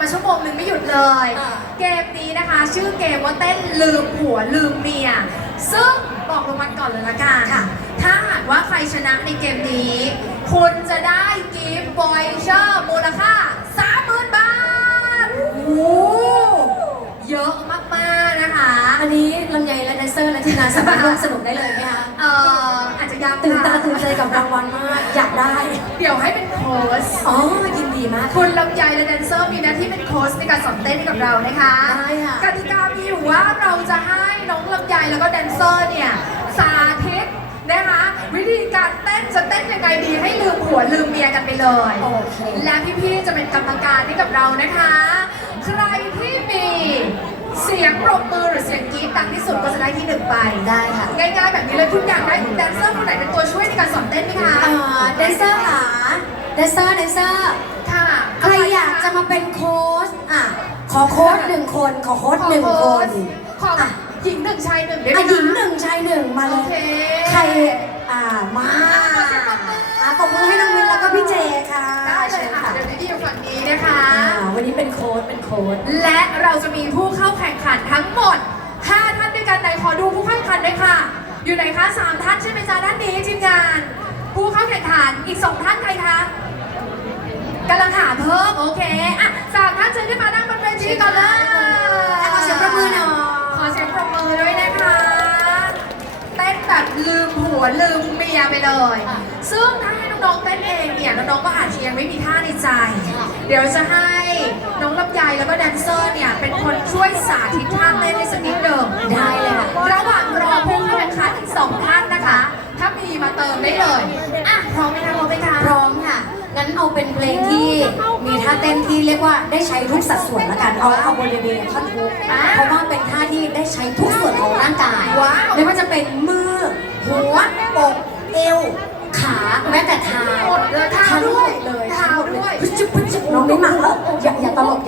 กันมาชั่วโมงหนึ่งไม่หยุดเลย อ่า เกมนี้นะคะ ชื่อเกมว่าเต้นลืมผัวลืมเมีย ซึ่งบอกรางวัลก่อนเลยละกันค่ะถ้าหากว่าใครชนะในเกมนี้ คุณจะได้กิฟต์บอยเชอร์มูลค่า 30,000 บาท โอ้โหเยอะมากๆนะคะ อันนี้ลำไยและแด นเซอร์และทีมงานสามารถร่วมสนุกได้เลยไหมคะเอ่ออาจจะยากตื่นตาค่ะตื่นใจกับรางวัลมากอยากได้ เดี๋ยวให้เป็นโค้ชอ๋อยินดีมาก คุณลำไยและแดนเซอร์มีหน้าที่เป็นโค้ชในการสอนเต้นให้กับเรานะคะได้ค่ะ กติกามีอยู่ว่าเราจะให้น้องลำไยแล้วก็แดนเซอร์เนี่ยสาธิตนะคะ วิธีการเต้นจะเต้นยังไงดีให้ลืมผัวลืมเมียกันไปเลย โอเค และพี่ๆ จะเป็นกรรมการให้กับเรานะคะ ใครที่มี เสียงปรบมือหรือเสียงกรี๊ดดังที่สุดก็จะได้ที่หนึ่งไป ได้ค่ะ ง่ายๆแบบนี้เลยคุณอยากได้แดนเซอร์คนไหนเป็นตัวช่วยในการสอนเต้นไหมคะเอ่อแดนเซอร์ค่ะแดนเซอร์แดนเซอร์ค่ะใครอยากจะมาเป็นโค้ชอะ ขอโค้ชหนึ่งคน ขอโค้ชหนึ่งคนขออะหญิงหนึ่งชายหนึ่งได้ไหมอะคะหญิงหนึ่งชายหนึ่งมาเลโอยเคใครอ่ามาอะ เป็นโค้ชเป็นโค้ชและเราจะมีผู้เข้าแข่งขันทั้งหมด 5 ท่านด้วยกันไหนขอดูผู้เข้าแข่งขันด้วยค่ะ อยู่ไหนคะ3ท่านใช่ไหมจ๊ะด้านนี้ทีมงาน ผู้เข้าแข่งขันอีก2ท่านใครคะกำลังหาเพิ่มโอเคอะสามท่านเชิญขึ้นมานั่งบนเวทีก่อนเลยขอเสียงปรบมือหน่อยขอเสียงปรบมือด้วยนะคะเต้นแบบลืมผัวลืมเมียไปเลย ซึ่งถ้าให้น้องๆเต้นเองเนี่ยน้องๆก็อาจจะยังไม่มีท่าในใจ เดี๋ยวจะให้ น้องลำไยแล้วก็แดนเซอร์เนี่ย เป็นคนช่วยสาธิตท่าเต้นให้สักนิดหนึ่งได้เลยค่ะระหว่างรอผู้เข้าแข่งขันอีกสองท่านนะคะ ถ้ามีมาเติมได้เลยอะพร้อมไหมคะพร้อมไหมคะพร้อมค่ะ งั้นเอาเป็นเพลงที่มีท่าเต้นที่เรียกว่าได้ใช้ทุกสัดส่วนละกันเอาเอาบริเวณท่อนฮุกอ่าเพราะว่าเป็นท่าที่ได้ใช้ทุกส่วนของร่างกายว้าวไม่ว่าจะเป็นมือหัวอก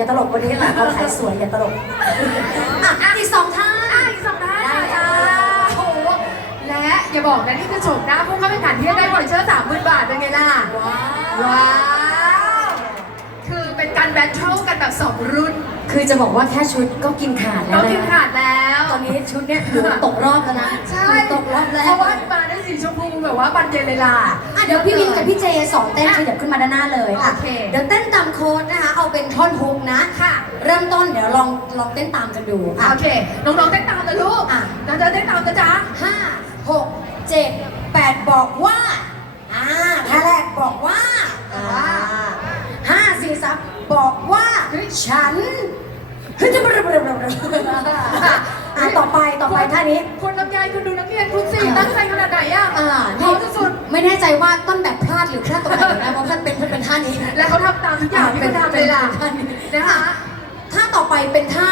อย่าตลกอย่าตลกวันนี้แหละเราขายสวยอย่าตลกอะอีกสองท่าอะอีกสองท่านได้ค่ะค่ะโอ้โหและอย่าบอกนะนี่คือโฉมหน้าผู้เข้าแข่งขันที่ได้บริเชอร์สามหมื่นบาทเป็นไงล่ะว้าวว้าว คือเป็นการแบทเทิลกันแบบสองรุ่น คือจะบอกว่าแค่ชุดก็กินขาดแล้ก็วนะกินขาดแล้ว ตอนนี้ชุดเนี้ยหนูตกรอบแล้วนะใช่หนูตกรอบแล้เพวราะว่ามาได้สีชมพูแบบว่าบันเย็นเลยล่ะ อะเดี๋ยวพี่วินกับพี่เจสอนเต้นขยับขึ้นมาด้านหน้าเลยอะโอเค เดี๋ยวเต้นตามโค้ดนะคะ เอาเป็นท่อนฮุกนะค่ะ เริ่มต้นเดี๋ยวลองลองเต้นตามกันดูอะ โอเค น้องๆเต้นตามนะลูกอะ น้องๆเต้นตามนะจ๊ะห้าหกเจ็ดแปดบอกว่าอ่าท่าแรกบอกว่าอ่าห้าสี่สามบอกว่าฉันเฮ้ยจะบลาบลาบลาบลา อะต่อไปต่อไปท่านี้ คนลำไยคุณดูนักเรียนคุณสิอ่าตั้งใจขนาดไหนอะอ่าพร้อมสุดไม่แน่ใจว่าต้นแบบพลาดหรือพลาดตรงไหนนะเพราะมันเป็นมันเป็นท่านี้ๆและเขาทำตามทุกอย่างที่คุณทำเลยล่ะท่านี้นะคะท่าต่อไปเป็นท่า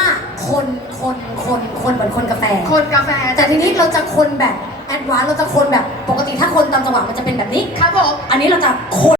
คนคนคนคนเหมือนคนกาแฟ คนกาแฟแต่ทีนี้เราจะคนแบบแอดวานซ์เราจะคนแบบปกติถ้าคนตามจังหวะมันจะเป็นแบบนี้ ครับผม อันนี้เราจะคน